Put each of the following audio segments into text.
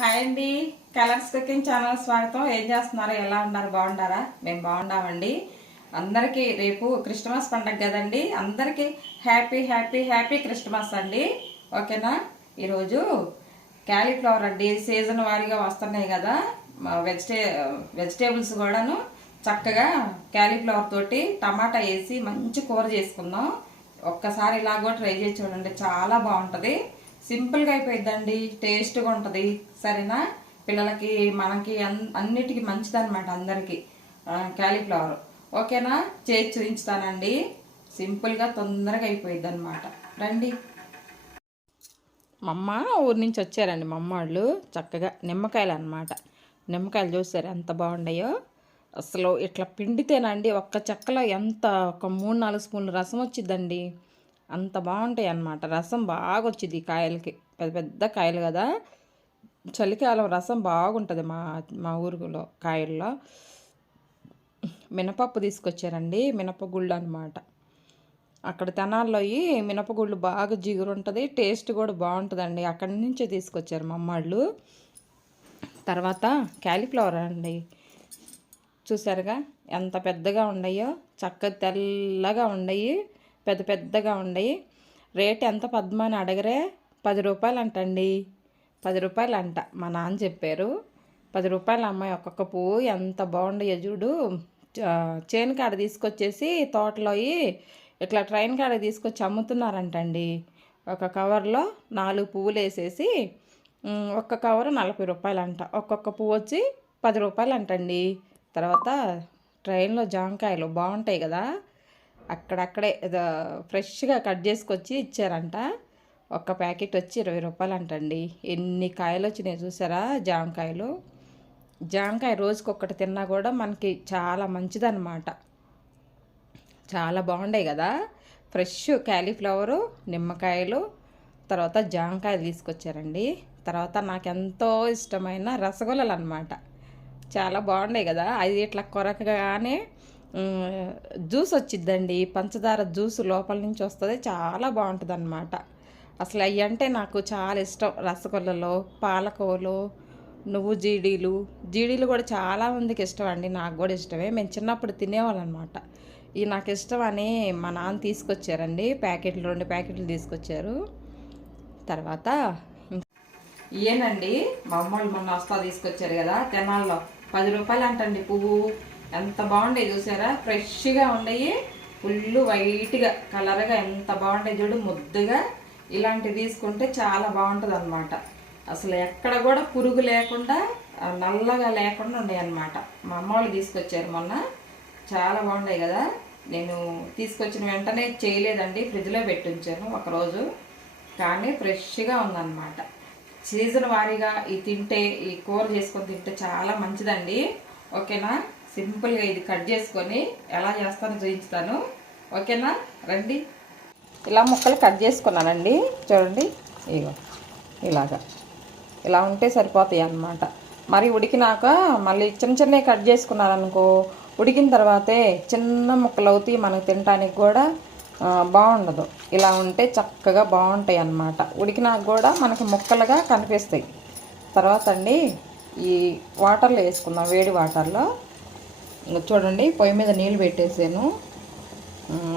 Hi అండి. Colours cooking channel స్వాగతం. ఏం చేస్తున్నారు? ఎలా ఉన్నారు? బాగున్నారా? మేము బాగున్నామండి. అందరికీ రేపు క్రిస్మస్ పండగ కదండి. అందరికీ హ్యాపీ హ్యాపీ హ్యాపీ క్రిస్మస్ అండి. ఓకేనా? ఈరోజు క్యాలీఫ్లవర్ అండి. సీజన్ వారీగా వస్తున్నాయి కదా వెజిటేబుల్స్ కూడాను. చక్కగా క్యాలీఫ్లవర్ తోటి టమాటా వేసి మంచి కూర చేసుకుందాం. ఒక్కసారి ఇలా కూడా ట్రై చేసి చూడండి, చాలా బాగుంటుంది. సింపుల్గా అయిపోయిద్దండి, టేస్ట్గా ఉంటుంది. సరేనా? పిల్లలకి మనకి అన్నిటికీ మంచిదన్నమాట. అందరికీ క్యాలీఫ్లవర్. ఓకేనా? చేసి చూపించుతానండి. సింపుల్గా తొందరగా అయిపోయిద్ది అనమాట. రండి. మా అమ్మ ఊరి నుంచి వచ్చారండి. మా అమ్మ వాళ్ళు చక్కగా నిమ్మకాయలు అనమాట. నిమ్మకాయలు చూసారు ఎంత బాగున్నాయో. అసలు ఇట్లా పిండితేనండి ఒక్క చెక్కలో ఎంత ఒక 3-4 స్పూన్లు రసం వచ్చిద్దండి. అంత బాగుంటాయి అన్నమాట. రసం బాగా వచ్చింది కాయలకి. పెద్ద పెద్ద కాయలు కదా, చలికాలం రసం బాగుంటుంది మా మా ఊరిలో కాయల్లో. మినపప్పు తీసుకొచ్చారండి, మినపగుళ్ళు అనమాట. అక్కడ తెనాల్లో మినపగుళ్ళు బాగా జిగురు ఉంటుంది, టేస్ట్ కూడా బాగుంటుందండి. అక్కడి నుంచే తీసుకొచ్చారు మా అమ్మాళ్ళు. తర్వాత క్యాలీఫ్లవర్ అండి, చూసారుగా ఎంత పెద్దగా ఉన్నాయో. చక్కగా తెల్లగా ఉన్నాయి, పెద్ద పెద్దగా ఉన్నాయి. రేట్ ఎంత పద్మ అని అడగరే? 10 రూపాయలు అంటండి. 10 రూపాయలు అంట. మా నాన్న చెప్పారు 10 రూపాయలు. అమ్మాయి ఒక్కొక్క పువ్వు ఎంత బాగుండయో చూడు. చేను కాడ తీసుకొచ్చేసి తోటలో ఇట్లా ట్రైన్ కాడ తీసుకొచ్చి అమ్ముతున్నారంటండి. ఒక కవర్లో 4 పువ్వులు వేసేసి ఒక్క కవరు 40 రూపాయలు అంట. ఒక్కొక్క పువ్వు వచ్చి 10 రూపాయలు అంటండి. తర్వాత ట్రైన్లో జాంకాయలు బాగుంటాయి కదా, అక్కడక్కడే ఫ్రెష్గా కట్ చేసుకొచ్చి ఇచ్చారంట. ఒక్క ప్యాకెట్ వచ్చి 20 రూపాయలు అంటండి. ఎన్ని కాయలు వచ్చినాయి చూసారా జాంకాయలు. జాంకాయ రోజుకొకటి తిన్నా కూడా మనకి చాలా మంచిదన్నమాట. చాలా బాగుంటాయి కదా. ఫ్రెష్ క్యాలీఫ్లవరు, నిమ్మకాయలు, తర్వాత జాంకాయలు తీసుకొచ్చారండి. తర్వాత నాకు ఎంతో ఇష్టమైన రసగుల్లలు అనమాట. చాలా బాగున్నాయి కదా. అది ఇట్లా కొరకగానే జ్యూస్ వచ్చిద్దండి. పంచదార జ్యూస్ లోపల నుంచి వస్తుంది, చాలా బాగుంటుంది అన్నమాట. అసలు అవి అంటే నాకు చాలా ఇష్టం. రసగుల్లలో, పాలకోవలు, నువ్వు జీడీలు కూడా చాలామందికి ఇష్టం అండి. నాకు కూడా ఇష్టమే. మేము చిన్నప్పుడు తినేవాళ్ళం అనమాట. ఇవి నాకు ఇష్టం అని మా నాన్న తీసుకొచ్చారండి. 2 ప్యాకెట్లు తీసుకొచ్చారు. తర్వాత ఇయేనండి మా అమ్మోళ్ళు మొన్న వస్తా తీసుకొచ్చారు కదా తెనాల్లో. 10 రూపాయలు అంటండి పువ్వు. ఎంత బాగుంటాయి చూసారా, ఫ్రెష్గా ఉండయి. ఫుల్ వైట్గా కలర్గా ఎంత బాగుంటాయి చూడు, ముద్దుగా. ఇలాంటివి తీసుకుంటే చాలా బాగుంటుంది అనమాట. అసలు ఎక్కడ కూడా పురుగు లేకుండా నల్లగా లేకుండా ఉన్నాయి అన్నమాట. మా అమ్మ వాళ్ళు తీసుకొచ్చారు మొన్న. చాలా బాగున్నాయి కదా. నేను తీసుకొచ్చిన వెంటనే చేయలేదండి, ఫ్రిడ్జ్లో పెట్టి ఉంచాను ఒకరోజు. కానీ ఫ్రెష్గా ఉందన్నమాట. సీజన్ వారీగా తింటే, ఈ కూర చేసుకొని తింటే చాలా మంచిదండి. ఓకేనా? సింపుల్గా ఇది కట్ చేసుకొని ఎలా చేస్తానో చూపించుతాను. ఓకేనా? రండి. ఇలా ముక్కలు కట్ చేసుకున్నానండి. చూడండి, ఇగో ఇలా ఉంటే సరిపోతాయి అన్నమాట. మరి ఉడికినాక మళ్ళీ చిన్నవి కట్ చేసుకున్నారనుకో, ఉడికిన తర్వాతే చిన్న ముక్కలు అవుతాయి, మనకు తినడానికి కూడా బాగుండదు. ఇలా ఉంటే చక్కగా బాగుంటాయి అన్నమాట. ఉడికినాక కూడా మనకి ముక్కలుగా కనిపిస్తాయి. తర్వాత అండి ఈ వాటర్లో వేసుకుందాం, వేడి వాటర్లో. చూడండి, పొయ్యి మీద నీళ్ళు పెట్టేసాను.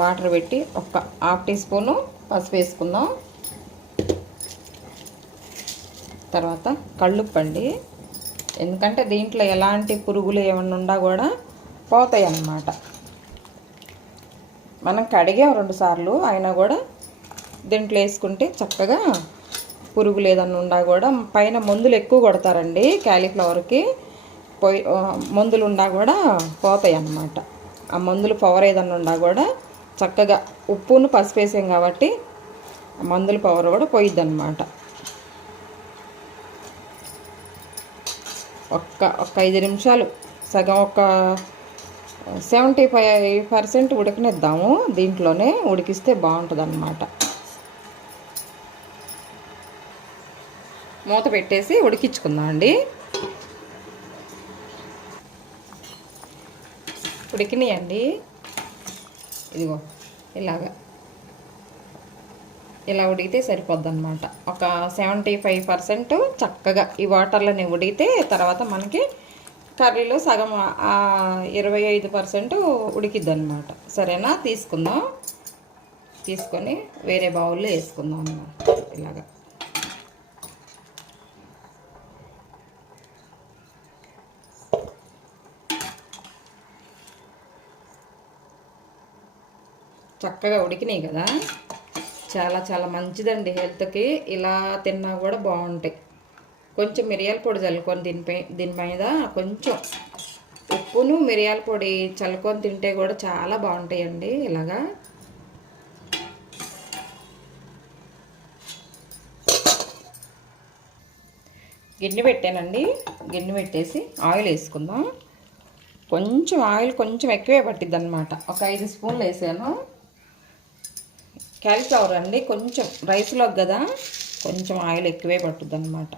వాటర్ పెట్టి ఒక 1/2 టీ స్పూను పసుపు వేసుకుందాం. తర్వాత కళ్ళుప్పు అండి, ఎందుకంటే దీంట్లో ఎలాంటి పురుగులు ఏమన్నా ఉన్నా కూడా పోతాయి అన్నమాట. మనం కడిగాం 2 సార్లు, అయినా కూడా దీంట్లో వేసుకుంటే చక్కగా పురుగులు ఏదన్నా ఉన్నా కూడా. పైన మందులు ఎక్కువ కొడతారండి క్యాలీఫ్లవర్కి. మందులు ఉన్నా కూడా పోతాయి అన్నమాట. ఆ మందులు పవర్ ఏదన్నా ఉన్నా కూడా చక్కగా ఉప్పును పసుపు వేసాం కాబట్టి మందుల పవర్ కూడా పోయిద్ది అన్నమాట. ఒక్క 5 నిమిషాలు, సగం ఒక 75% ఉడకనిద్దాము. దీంట్లోనే ఉడికిస్తే బాగుంటుంది అన్నమాట. మూత పెట్టేసి ఉడికించుకుందాం అండి. ఉడికినాయండి, ఇదిగో ఇలాగా. ఇలా ఉడికితే సరిపోద్ది అనమాట. ఒక 75% చక్కగా ఈ వాటర్లోనే ఉడికితే తర్వాత మనకి కర్రీలో సగం 25% ఉడికిద్ది అనమాట. సరేనా, తీసుకొని వేరే బౌల్లో వేసుకుందాం అన్నమాట. ఇలాగా చక్కగా ఉడికినాయి కదా, చాలా చాలా మంచిదండి హెల్త్కి. ఇలా తిన్నా కూడా బాగుంటాయి. కొంచెం మిరియాల పొడి చల్లుకొని దీని మీద కొంచెం ఉప్పును మిరియాల పొడి చల్లుకొని తింటే కూడా చాలా బాగుంటాయండి. ఇలాగా గిన్నె పెట్టానండి. గిన్నె పెట్టేసి ఆయిల్ వేసుకుందాం. కొంచెం ఆయిల్ కొంచెం ఎక్కువే పట్టిద్ది అనమాట. ఒక 5 స్పూన్లు వేసాను. క్యాలీఫ్లవర్ అండి, కొంచెం రైస్లో కదా కొంచెం ఆయిల్ ఎక్కువే పట్టుద్ది అనమాట.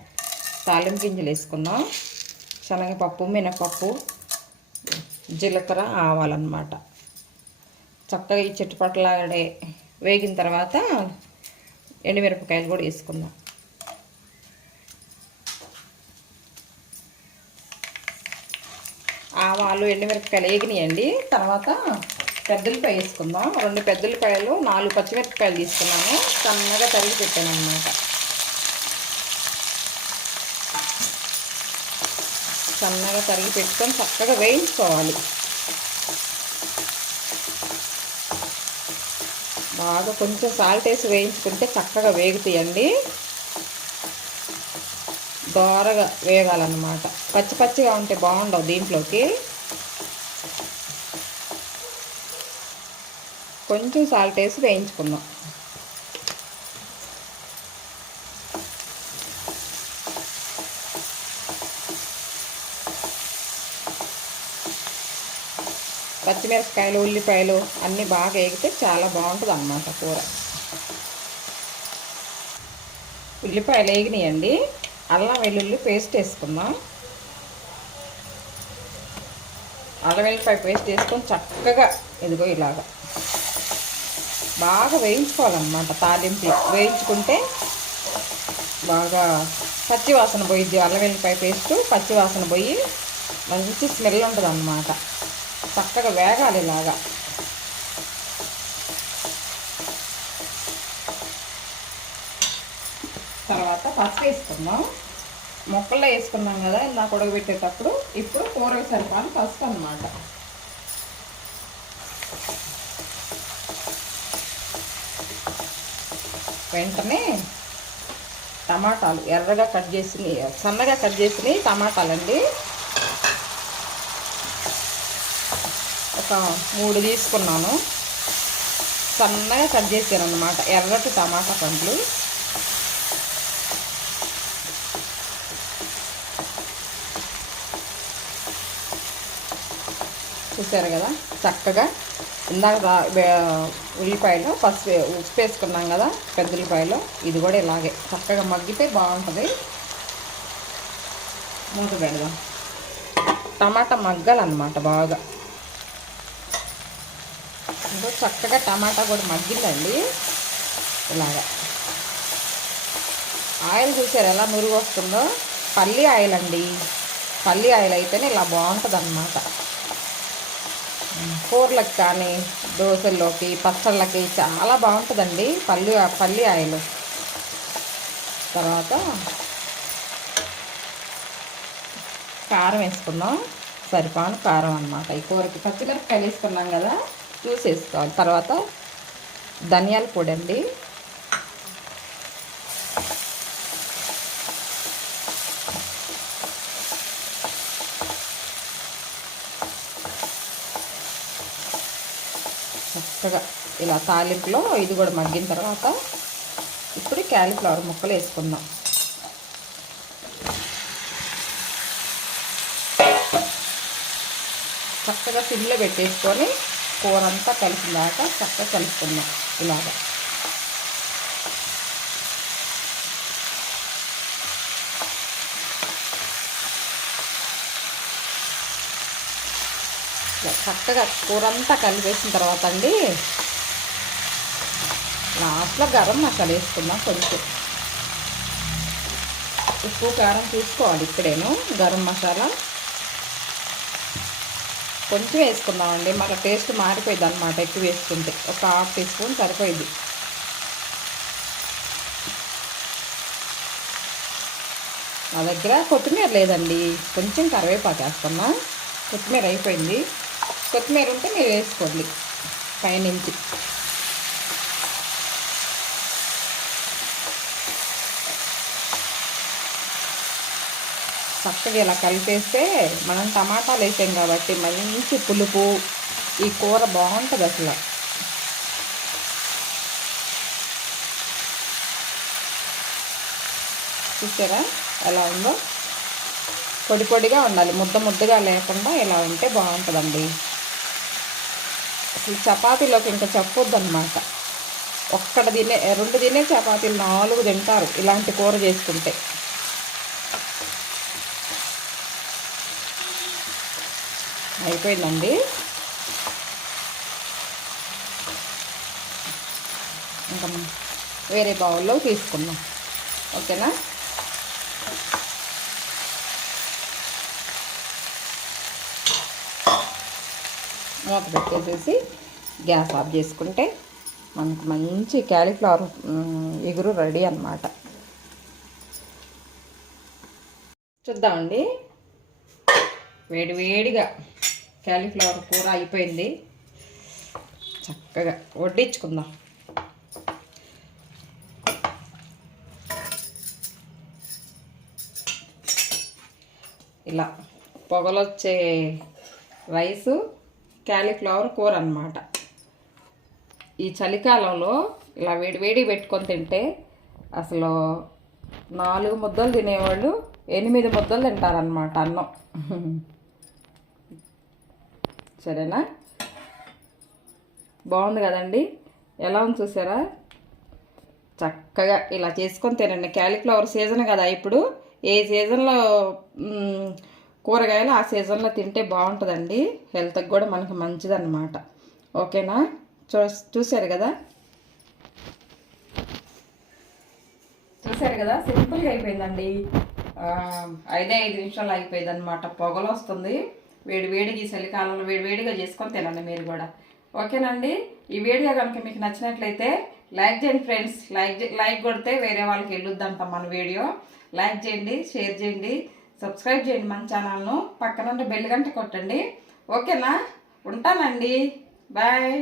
తాలింపు గింజలు వేసుకుందాం. శనగపప్పు, మినపప్పు, జీలకర్ర, ఆవాలన్నమాట. చక్కగా ఈ చిట్టుపట్లాడే వేగిన తర్వాత ఎండుమిరపకాయలు కూడా వేసుకుందాం. ఆవాలు, ఎండుమిరపకాయలు వేగినాయండి. తర్వాత పెద్దలపాయ వేసుకుందాం. 2 పెద్దలపాయలు, 4 పచ్చిమిరపకాయలు తీసుకున్నాను. సన్నగా తరిగి పెట్టాను అన్నమాట. సన్నగా తరిగి పెట్టుకొని చక్కగా వేయించుకోవాలి. బాగా కొంచెం సాల్ట్ వేసి వేయించుకుంటే చక్కగా వేగుతాయండి. దోరగా వేగాలన్నమాట. పచ్చి పచ్చిగా ఉంటే బాగుండవు దీంట్లోకి. కొంచెం సాల్ట్ వేసి వేయించుకుందాం. పచ్చిమిరపకాయలు, ఉల్లిపాయలు అన్నీ బాగా వేగితే చాలా బాగుంటుంది అన్నమాట కూర. ఉల్లిపాయలు వేగినాయండి. అల్లం వెల్లుల్లి పేస్ట్ వేసుకుందాం. అల్లం వెల్లిపాయ పేస్ట్ వేసుకొని చక్కగా ఇదిగో ఇలాగా బాగా వేయించుకోవాలన్నమాట. తాలింపు వేయించుకుంటే బాగా పచ్చివాసన పోయిద్ది. అల్లం వెల్లిపాయ పేస్టు పచ్చివాసన పోయి మంచి స్మెల్ ఉంటుంది అన్నమాట. చక్కగా వేగాలి ఇలాగా. తర్వాత పసుపు వేసుకుందాం. మొక్కల్లో వేసుకున్నాం కదా ఇందాక ఉడకబెట్టేటప్పుడు. ఇప్పుడు కూరకి సరిపాలి పసుపు అన్నమాట. వెంటనే టమాటాలు ఎర్రగా కట్ చేసి సన్నగా కట్ చేసి టమాటాలండి ఒక 3 తీసుకున్నాను. సన్నగా కట్ చేశాను అన్నమాట. ఎర్రటి టమాటా పండ్లు. చూసారు కదా చక్కగా. ఇందాక ఉల్లిపాయలు ఉప్పు వేసుకున్నాం కదా పెద్ద ఉల్లిపాయలు. ఇది కూడా ఇలాగే చక్కగా మగ్గితే బాగుంటుంది. మూత పెడదాం. టమాటా మగ్గాలన్నమాట బాగా. ఇంకా చక్కగా టమాటా కూడా మగ్గిందండి. ఇలాగా ఆయిల్ చూసారు ఎలా నురుగు వస్తుందో. పల్లి ఆయిల్ అండి. పల్లి ఆయిల్ అయితేనే ఇలా బాగుంటుంది అన్నమాట. కూరలకు కానీ దోశల్లోకి పచ్చళ్ళకి చాలా బాగుంటుందండి పల్లి ఆయిల్. తర్వాత కారం వేసుకుందాం. సరిపాను కారం అన్నమాట. ఈ కూరకి పచ్చిమిరపకాయలు వేసుకున్నాం కదా చూసేసుకోవాలి. తర్వాత ధనియాల పొడి అండి. చక్కగా ఇలా తాలింపులో ఇది కూడా మగ్గిన తర్వాత ఇప్పుడు క్యాలీఫ్లవర్ ముక్కలు వేసుకుందాం. చక్కగా సిమ్లో పెట్టేసుకొని కూర అంతా కలిసిందాక చక్కగా కలుపుకుందాం. ఇలాగా చక్కగా కూర అంతా కలిపేసిన తర్వాత అండి లాస్ట్లో గరం మసాలా వేసుకుందాం. కొంచెం ఉప్పు కారం చూసుకోవాలి ఇప్పుడేను. గరం మసాలా కొంచెం వేసుకుందామండి, మళ్ళీ టేస్ట్ మారిపోయింది అనమాట. ఎక్కువ వేసుకుంటే ఒక 1/2 టీ స్పూన్ సరిపోయింది. నా దగ్గర కొత్తిమీర లేదండి, కొంచెం కరివేపాకు వేస్తున్నా. కొత్తిమీర అయిపోయింది. కొత్తిమీర ఉంటే మీరు వేసుకోండి పైనుంచి. చక్కగా ఇలా కలిపేస్తే, మనం టమాటాలు వేసాం కాబట్టి మంచి పులుపు, ఈ కూర బాగుంటుంది అసలు. చూసారా ఎలా ఉందో? పొడి పొడిగా ఉండాలి, ముద్ద ముద్దగా లేకుండా ఇలా ఉంటే బాగుంటుందండి. అసలు చపాతీలోకి ఇంకా చెప్పొద్దు అనమాట. ఒక్కటి తినే 2 తినే చపాతీలు 4 తింటారు ఇలాంటి కూర చేసుకుంటే. అయిపోయిందండి. ఇంకా వేరే బౌల్లో తీసుకుందాం. ఓకేనా? మూత పెట్టేసేసి గ్యాస్ ఆఫ్ చేసుకుంటే మనకు మంచి క్యాలీఫ్లవర్ ఎగురు రెడీ అన్నమాట. చూద్దామండి. వేడివేడిగా క్యాలీఫ్లవర్ కూర అయిపోయింది. చక్కగా వడ్డించుకుందాం. ఇలా పొగలొచ్చే రైసు, క్యాలీఫ్లవర్ కూర అన్నమాట. ఈ చలికాలంలో ఇలా వేడివేడి పెట్టుకొని తింటే అసలు 4 ముద్దలు తినేవాళ్ళు 8 ముద్దలు తింటారనమాట అన్నం. సరేనా? బాగుంది కదండి? ఎలా ఉంది చూసారా? చక్కగా ఇలా చేసుకొని తినండి. క్యాలీఫ్లవర్ సీజన్ కదా ఇప్పుడు. ఏ సీజన్లో కూరగాయలు ఆ సీజన్లో తింటే బాగుంటుందండి. హెల్త్కి కూడా మనకు మంచిదన్నమాట. ఓకేనా? చూసారు కదా? సింపుల్గా అయిపోయిందండి. 5 నిమిషాలు అయిపోయింది అనమాట. పొగలు వస్తుంది. వేడివేడిగా ఈ చలికాలంలో వేడివేడిగా చేసుకొని తినండి మీరు కూడా. ఓకేనండి? ఈ వీడియో కనుక మీకు నచ్చినట్లయితే లైక్ చేయండి ఫ్రెండ్స్. లైక్ కొడితే వేరే వాళ్ళకి వెళ్ళొద్దంట మన వీడియో. లైక్ చేయండి, షేర్ చేయండి, సబ్స్క్రైబ్ చేయండి మన ఛానల్ను. పక్కన బెల్ గంట కొట్టండి. ఓకేనా? ఉంటానండి. బాయ్.